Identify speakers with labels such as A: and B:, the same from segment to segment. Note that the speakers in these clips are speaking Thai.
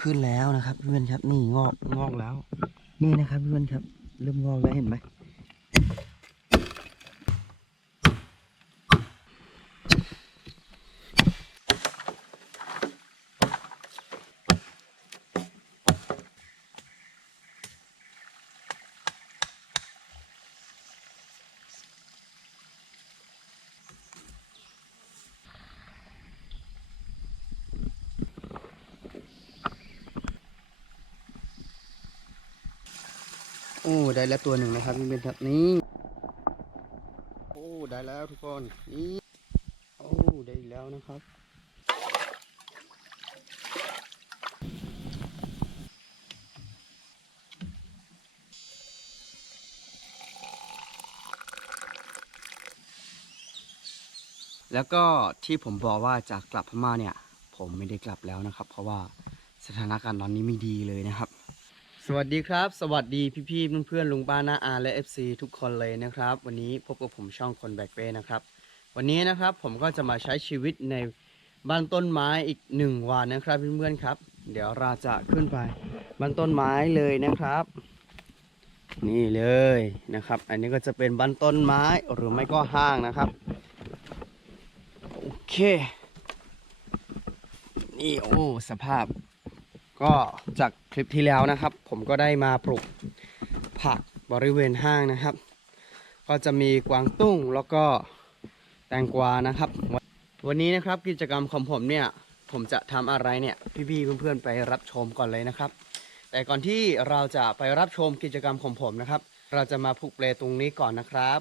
A: ขึ้นแล้วนะครับเพื่อนครับ นี่งอกงอกแล้ว นี่นะครับเพื่อนครับ เริ่มงอกแล้วเห็นไหมโอ้ ได้แล้วตัวหนึ่งนะครับเพื่อนๆครับนี่โอ้ได้แล้วทุกคนนี่โอ้ได้แล้วนะครับแล้วก็ที่ผมบอกว่าจะกลับพม่าเนี่ย ผมไม่ได้กลับแล้วนะครับ เพราะว่าสถานการณ์ตอนนี้ไม่ดีเลยนะครับ สวัสดีครับ สวัสดีพี่ๆเพื่อนๆลุงป้าน้าอาและ FC ทุกคนเลยนะครับ วันนี้พบกับผมช่องคนแบกเป้นะครับ วันนี้นะครับผมก็จะมาใช้ชีวิตในบ้านต้นไม้อีกหนึ่งวันนะครับเพื่อนๆครับ เดี๋ยวเราจะขึ้นไปบ้านต้นไม้เลยนะครับ นี่เลยนะครับ อันนี้ก็จะเป็นบ้านต้นไม้หรือไม่ก็ห้างนะครับโอเคนี่โอ้สภาพ ก็จากคลิปที่แล้วนะครับ ผมก็ได้มาปลูกผักบริเวณห้างนะครับ ก็จะมีกวางตุ้งแล้วก็แตงกวานะครับ วันนี้นะครับกิจกรรมของผมเนี่ยผมจะทำอะไรเนี่ยพี่ๆเพื่อนๆไปรับชมก่อนเลยนะครับ แต่ก่อนที่เราจะไปรับชมกิจกรรมของผมนะครับ เราจะมาผูกเปลตรงนี้ก่อนนะครับ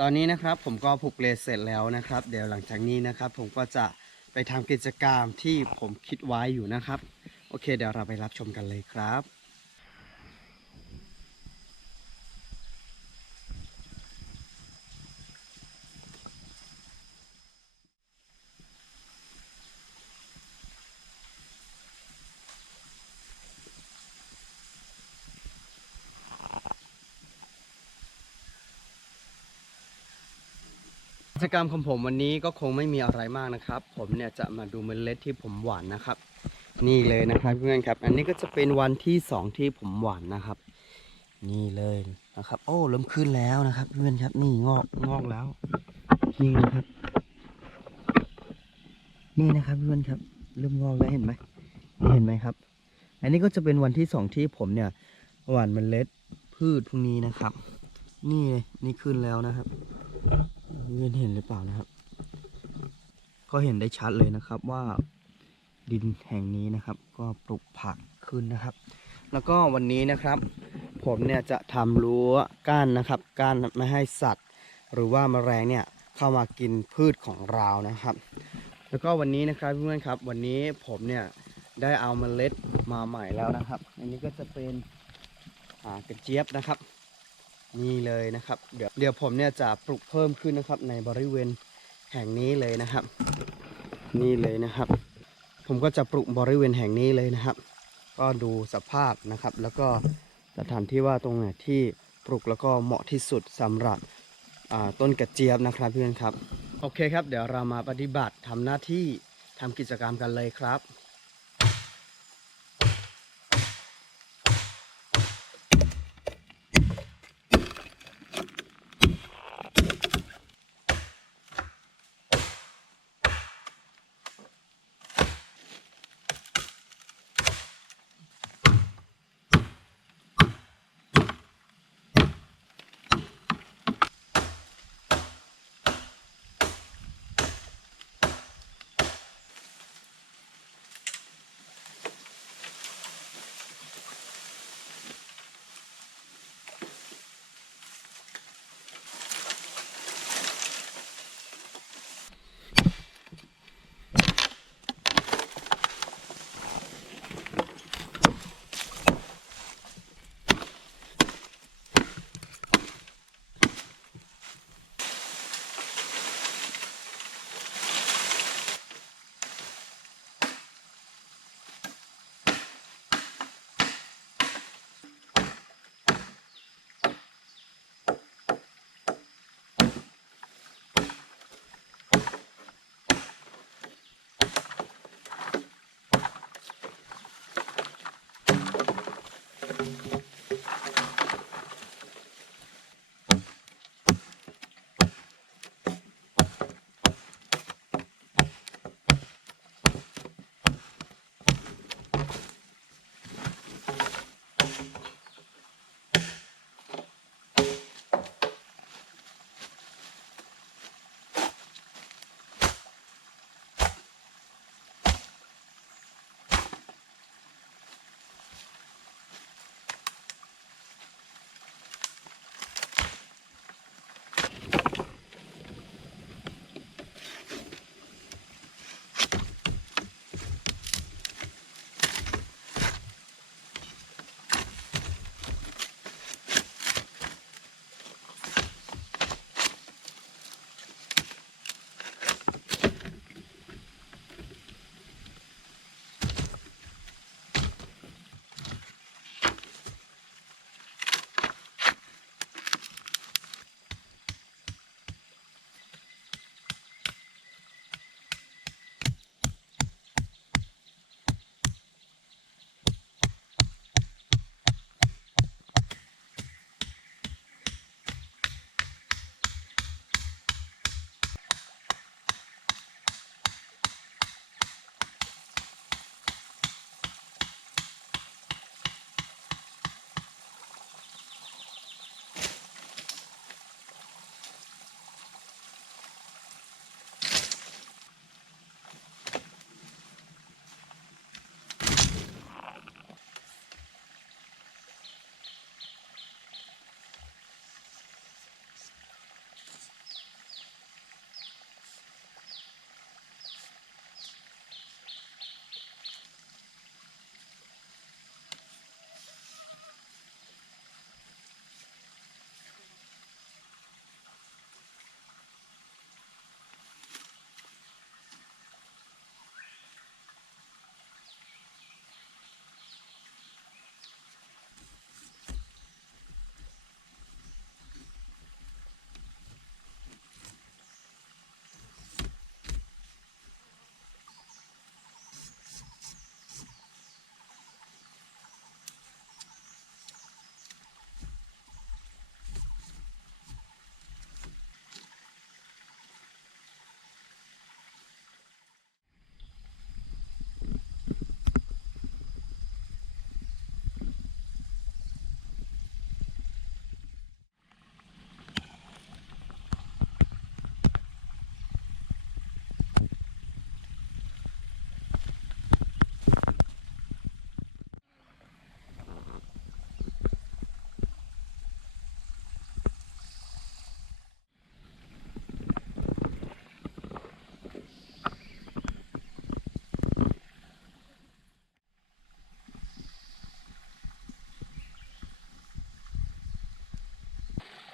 A: ตอนนี้นะครับผมก็ผูกเลสเสร็จแล้วนะครับ เดี๋ยวหลังจากนี้นะครับ ผมก็จะไปทำกิจกรรมที่ผมคิดไว้อยู่นะครับ โอเค เดี๋ยวเราไปรับชมกันเลยครับ กิจกรรมของผมวันนี้ก็คงไม่มีอะไรมากนะครับ ผมเนี่ยจะมาดูเมล็ดที่ผมหว่านนะครับ นี่เลยนะครับเพื่อนครับ อันนี้ก็จะเป็นวันที่สองที่ผมหว่านนะครับ นี่เลยนะครับ โอ้เริ่มขึ้นแล้วนะครับ เพื่อนครับ นี่งอกงอกแล้ว นี่นะครับ นี่นะครับเพื่อนครับ เริ่มงอกแล้วเห็นไหมเห็นไหมครับ อันนี้ก็จะเป็นวันที่สองที่ผมเนี่ยหว่านเมล็ดพืชพวกนี้นะครับ นี่เลยนี่ขึ้นแล้วนะครับ เพื่อนเห็นหรือเปล่านะครับ ก็เห็นได้ชัดเลยนะครับว่าดินแห่งนี้นะครับ ก็ปลูกผักขึ้นนะครับ แล้วก็วันนี้นะครับ ผมเนี่ยจะทำรั้วกั้นนะครับกั้นไม่ให้สัตว์ หรือว่าแมลงเนี่ยเข้ามากินพืชของเรานะครับ แล้วก็วันนี้นะครับเพื่อนๆครับ วันนี้ผมเนี่ยได้เอาเมล็ดมาใหม่แล้วนะครับ อันนี้ก็จะเป็นกระเจี๊ยบนะครับ นี่เลยนะครับ เดี๋ยวเดี๋ยวผมเนี่ยจะปลูกเพิ่มขึ้นนะครับ ในบริเวณแห่งนี้เลยนะครับ นี่เลยนะครับ ผมก็จะปลูกบริเวณแห่งนี้เลยนะครับ ก็ดูสภาพนะครับ แล้วก็สถานที่ว่าตรงไหนที่ปลูกแล้วก็เหมาะที่สุดสำหรับต้นกระเจี๊ยบนะครับเพื่อนครับ โอเคครับ เดี๋ยวเรามาปฏิบัติทำหน้าที่ทำกิจกรรมกันเลยครับ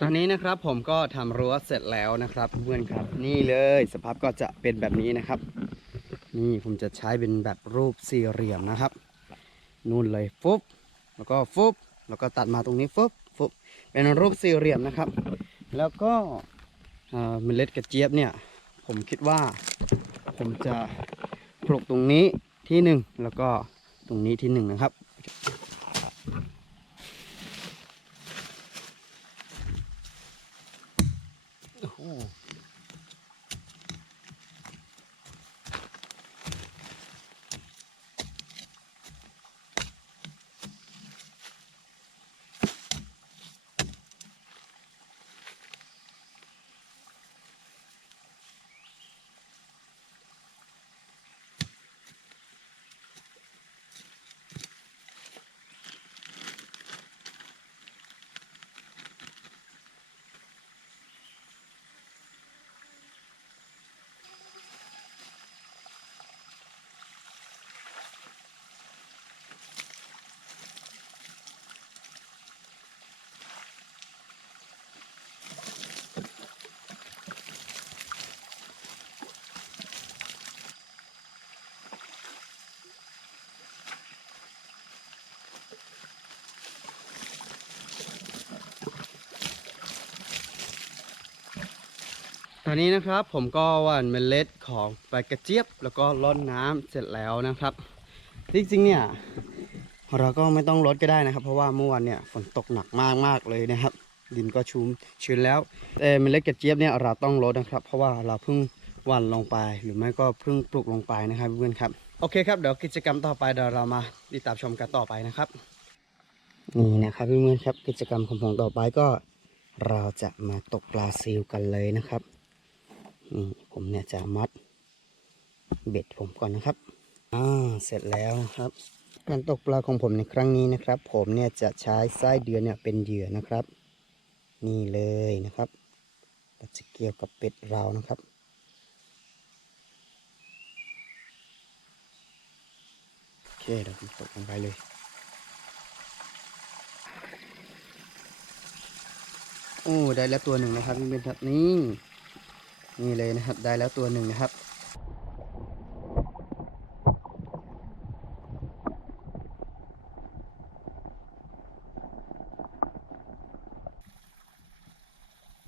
A: ตอนนี้นะครับผมก็ทำรั้วเสร็จแล้วนะครับเพื่อนครับนี่เลยสภาพก็จะเป็นแบบนี้นะครับ นี่ผมจะใช้เป็นแบบรูปสี่เหลี่ยมนะครับนู่นเลยฟุบแล้วก็ฟุบแล้วก็ตัดมาตรงนี้ฟุบฟุบเป็นรูปสี่เหลี่ยมนะครับ แล้วก็เอ่อเมล็ดกระเจี๊ยบเนี่ยผมคิดว่าผมจะปลูกตรงนี้ที่หนึ่งแล้วก็ตรงนี้ที่หนึ่งนะครับ อนนี้นะครับผมก็หว่านเมล็ดของใบกระเจี๊ยบ แล้วก็รดน้ำเสร็จแล้วนะครับจริงๆเนี่ยเราก็ไม่ต้องรดก็ได้นะครับ เพราะว่าเมื่อวานเนี่ยฝนตกหนักมากมากๆเลยนะครับ ดินก็ชุ่มชื้นแล้วแต่เมล็ดกระเจี๊ยบเนี่ยเราต้องรดนะครับ เพราะว่าเราเพิ่งหว่านลงไป หรือไม่ก็เพิ่งปลูกลงไปนะครับเพื่อนๆครับโอเคครับเดี๋ยวกิจกรรมต่อไปเดี๋ยวเรามาติดตามชมกันต่อไปนะครับนี่นะครับเพื่อนๆครับกิจกรรมของผมต่อไปก็เราจะมาตกปลาซิลกันเลยนะครับ นี่ผมเนี่ยจะมัดเบ็ดผมก่อนนะครับอ่าเสร็จแล้วครับ การตกปลาของผมในครั้งนี้นะครับ ผมเนี่ยจะใช้ไส้เดือนเนี่ยเป็นเหยื่อนะครับ นี่เลยนะครับเราจะเกี่ยวกับเป็ดเรานะครับโอเคเดี๋ยวผมตกลงไปเลยโอ้ได้แล้วตัวหนึ่งนะครับเป็นครับนี่ นี่เลยนะครับ ได้แล้วตัวหนึ่งนะครับ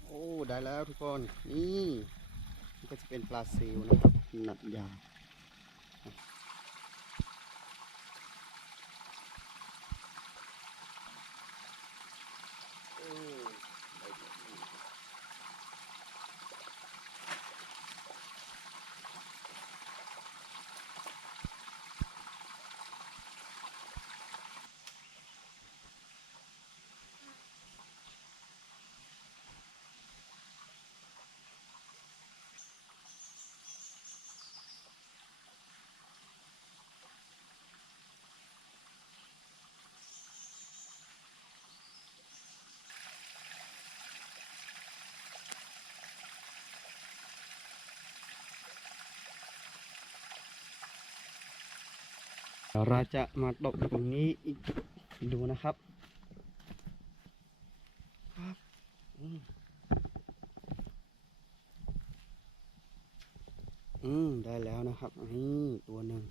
A: โอ้ ได้แล้วทุกคน นี่ก็จะเป็นปลาซิวนะครับ หนักยาว เราจะมาตกตรงนี้อีกดูนะครับครับอืมอืมได้แล้วนะครับนี่ตัวหนึ่ง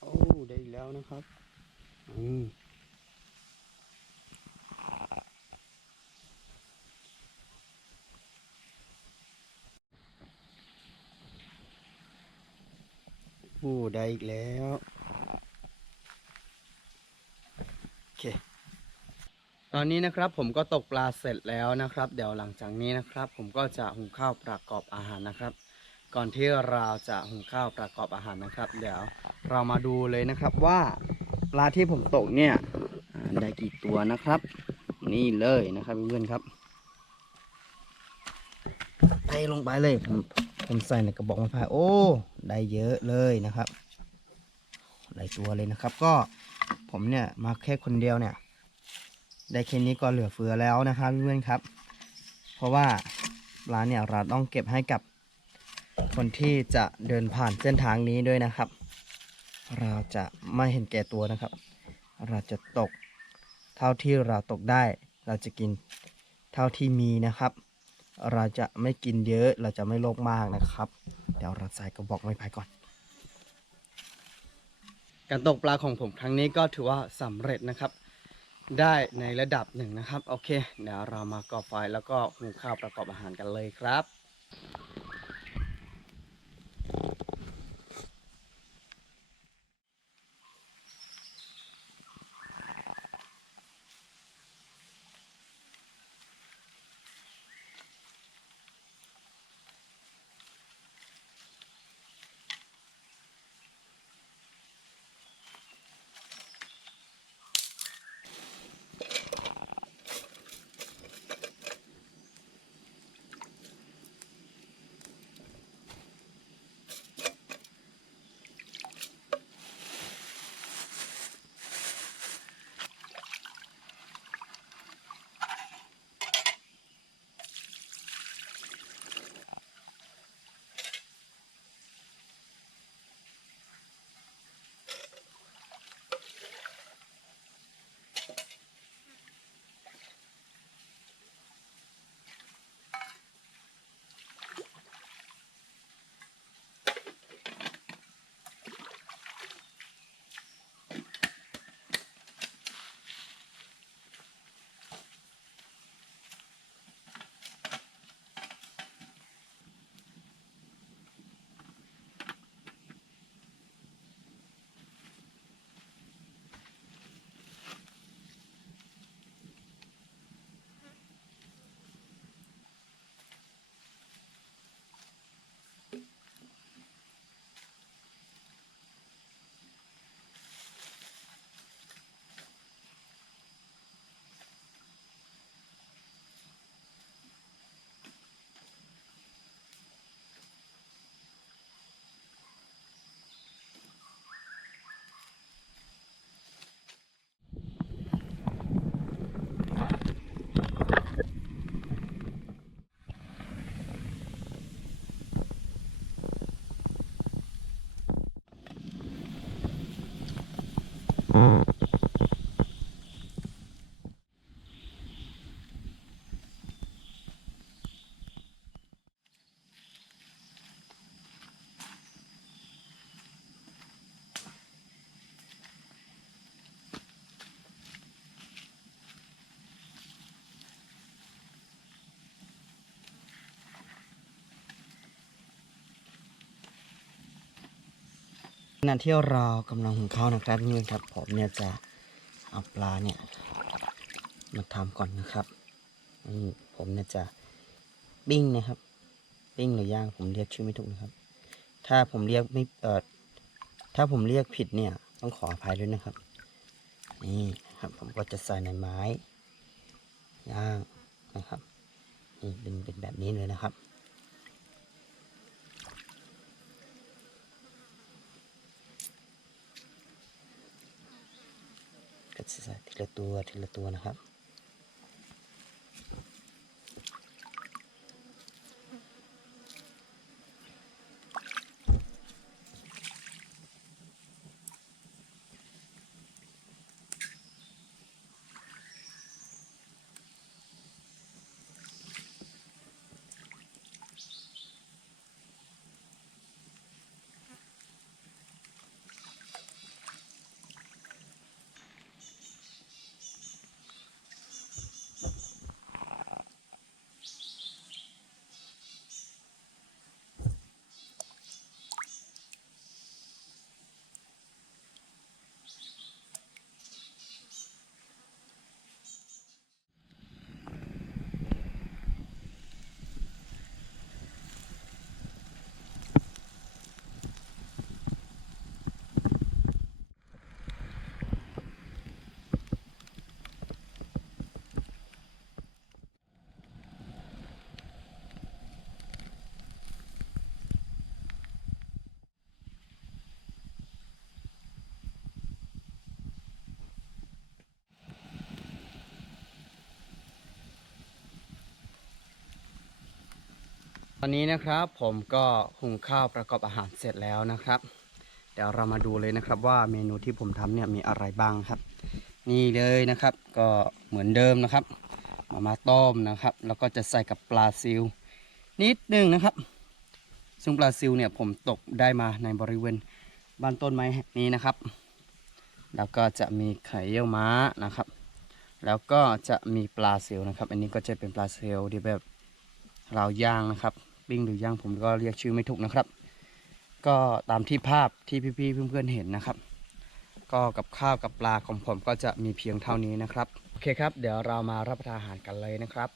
A: โอ้ได้อีกแล้วนะครับอืม ได้อีกแล้ว โอเค ตอนนี้นะครับผมก็ตกปลาเสร็จแล้วนะครับ เดี๋ยวหลังจากนี้นะครับ ผมก็จะหุงข้าวประกอบอาหารนะครับ ก่อนที่เราจะหุงข้าวประกอบอาหารนะครับ เดี๋ยวเรามาดูเลยนะครับว่าปลาที่ผมตกเนี่ยได้กี่ตัวนะครับ นี่เลยนะครับเพื่อนๆครับเทลงไปเลยผมผมใส่ในกระบอกไม้ไผ่โอ้ ได้เยอะเลยนะครับ หลายตัวเลยนะครับ ก็ผมเนี่ยมาแค่คนเดียวเนี่ย ได้แค่นี้ก็เหลือเฟือแล้วนะครับเพื่อนครับ เพราะว่าร้านเนี่ยเราต้องเก็บให้กับคนที่จะเดินผ่านเส้นทางนี้ด้วยนะครับ เราจะไม่เห็นแก่ตัวนะครับ เราจะตกเท่าที่เราตกได้ เราจะกินเท่าที่มีนะครับ เราจะไม่กินเยอะ เราจะไม่โลภมากนะครับ ดี๋ยวเราใส่กระบอกไม้ไผ่ก่อน การตกปลาของผมครั้งนี้ก็ถือว่าสำเร็จนะครับ ได้ในระดับหนึ่งนะครับ โอเค เดี๋ยวเรามาก่อไฟแล้วก็หุงข้าวประกอบอาหารกันเลยครับ ขณะที่เรากำลังหุงข้าวนะครับนี่ครับ ผมเนี่ยจะเอาปลาเนี่ยมาทำก่อนนะครับนี่ผมเนี่ยจะปิ้งนะครับ ปิ้งหรือย่างผมเรียกชื่อไม่ถูกนะครับ ถ้าผมเรียกไม่เออถ้าผมเรียกผิดเนี่ย ต้องขออภัยด้วยนะครับ นี่ครับผมก็จะใส่ในไม้ย่างนะครับนี่เป็นเป็นแบบนี้เลยนะครับ จะใส่ทีละตัวทีละตัวนะครับ อนนี้นะครับผมก็หุงข้าวประกอบอาหารเสร็จแล้วนะครับ เดี๋ยวเรามาดูเลยนะครับว่าเมนูที่ผมทำเนี่ยมีอะไรบ้างครับ
B: นี่เลยนะครับก็เหมือนเดิมนะครับมามาต้มนะครับ แล้วก็จะใส่กับปลาซิว นิดนึงนะครับ ซึ่งปลาซิวเนี่ยผมตกได้มาในบริเวณบ้านต้นไม้แห่งนี้นะครับ แล้วก็จะมีไข่เยี่ยวม้านะครับ แล้วก็จะมีปลาซิวนะครับ อันนี้ก็จะเป็นปลาซิวที่แบบเราย่างนะครับ ปิ้งหรือย่างผมก็เรียกชื่อไม่ถูกนะครับ ก็ตามที่ภาพที่พี่ๆเพื่อนๆเห็นนะครับ ก็กับข้าวกับปลาของผมก็จะมีเพียงเท่านี้นะครับโอเคครับ เดี๋ยวเรามารับประทานอาหารกันเลยนะครับ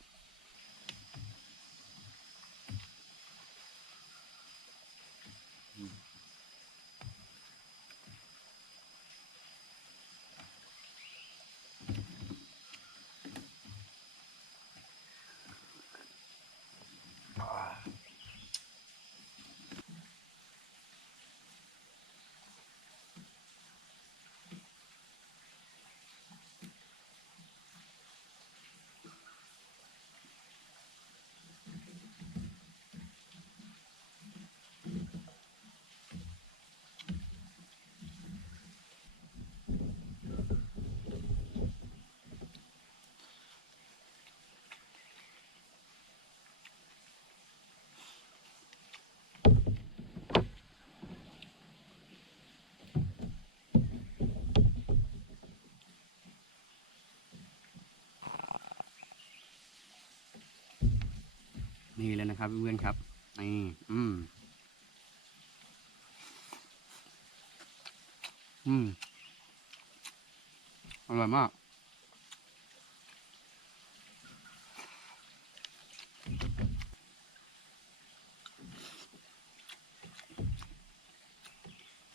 B: นี่เลยนะครับเพื่อนๆครับนี่อืมอืมอร่อยมาก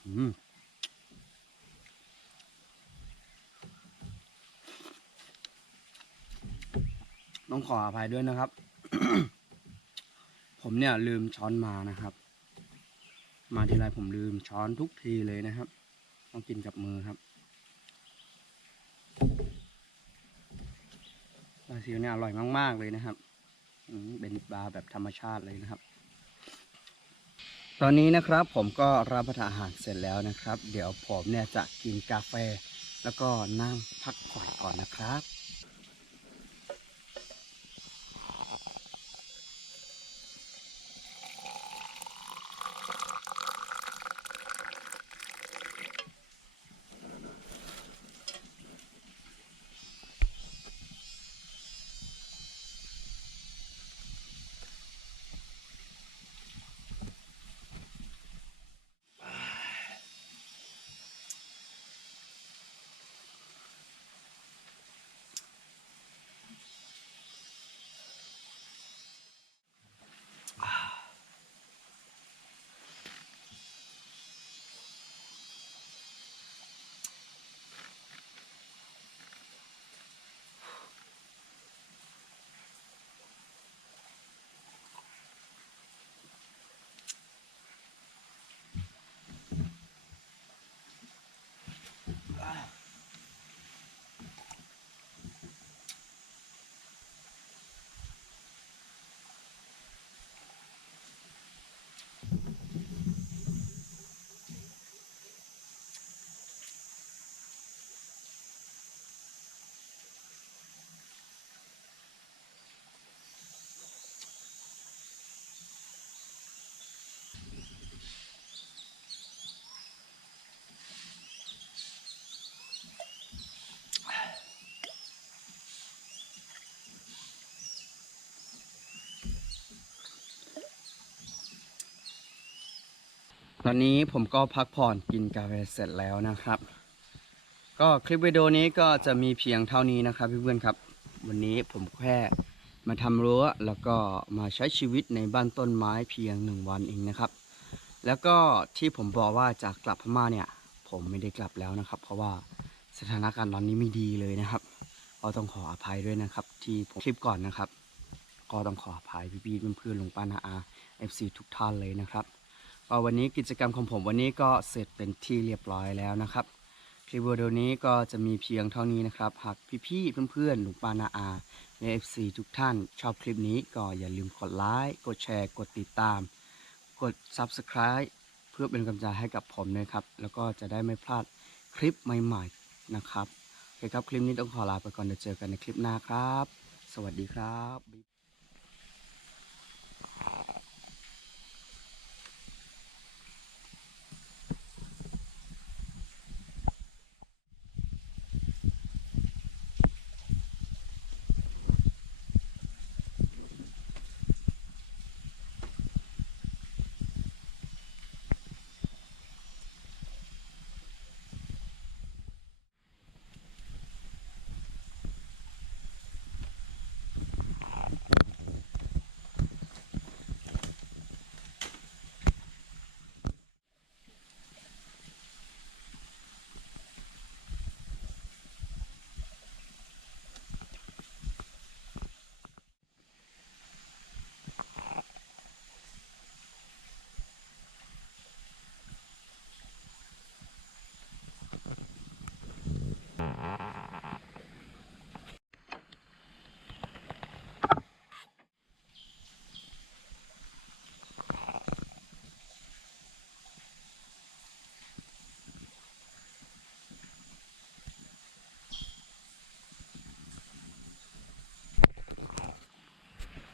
B: อืมต้องขออภัยด้วยนะครับ ผมเนี่ยลืมช้อนมานะครับ มาทีไรผมลืมช้อนทุกทีเลยนะครับ ต้องกินกับมือครับปลาซิวเนี่ยอร่อยมาก ๆ เลยนะครับเป็นปลาแบบธรรมชาติเลยนะครับ ตอนนี้นะครับผมก็รับประทานอาหารเสร็จแล้วนะครับ เดี๋ยวผมเนี่ยจะกินกาแฟ แล้วก็นั่งพักผ่อนก่อนนะครับ ตอนนี้ผมก็พักผ่อนกินกาแฟเสร็จแล้วนะครับ ก็คลิปวิดีโอนี้ก็จะมีเพียงเท่านี้นะครับเพื่อนๆครับ วันนี้ผมแค่มาทำรั้วแล้วก็มาใช้ชีวิตในบ้านต้นไม้เพียงหนึ่งวันเองนะครับ แล้วก็ที่ผมบอกว่าจะกลับพม่าเนี่ย ผมไม่ได้กลับแล้วนะครับ เพราะว่าสถานการณ์ตอนนี้ไม่ดีเลยนะครับก็ต้องขออภัยด้วยนะครับ ที่ผมคลิปก่อนนะครับ ก็ต้องขออภัยพี่ๆเพื่อนๆลุงป้านาอา FC ทุกท่านเลยนะครับ วันนี้กิจกรรมของผมวันนี้ก็เสร็จเป็นที่เรียบร้อยแล้วนะครับคลิปวิดีโอนี้ก็จะมีเพียงเท่านี้นะครับ หากพี่ๆเพื่อนๆหนูปานาอาและ FC ทุกท่านชอบคลิปนี้ก็อย่าลืมกดไลค์กดแชร์ กดติดตาม กด Subscribe เพื่อเป็นกำลังใจให้กับผมนะครับ แล้วก็จะได้ไม่พลาดคลิปใหม่ๆนะครับโอเคครับ คลิปนี้ต้องขอลาไปก่อนเดี๋ยวเจอกันในคลิปหน้าครับ สวัสดีครับ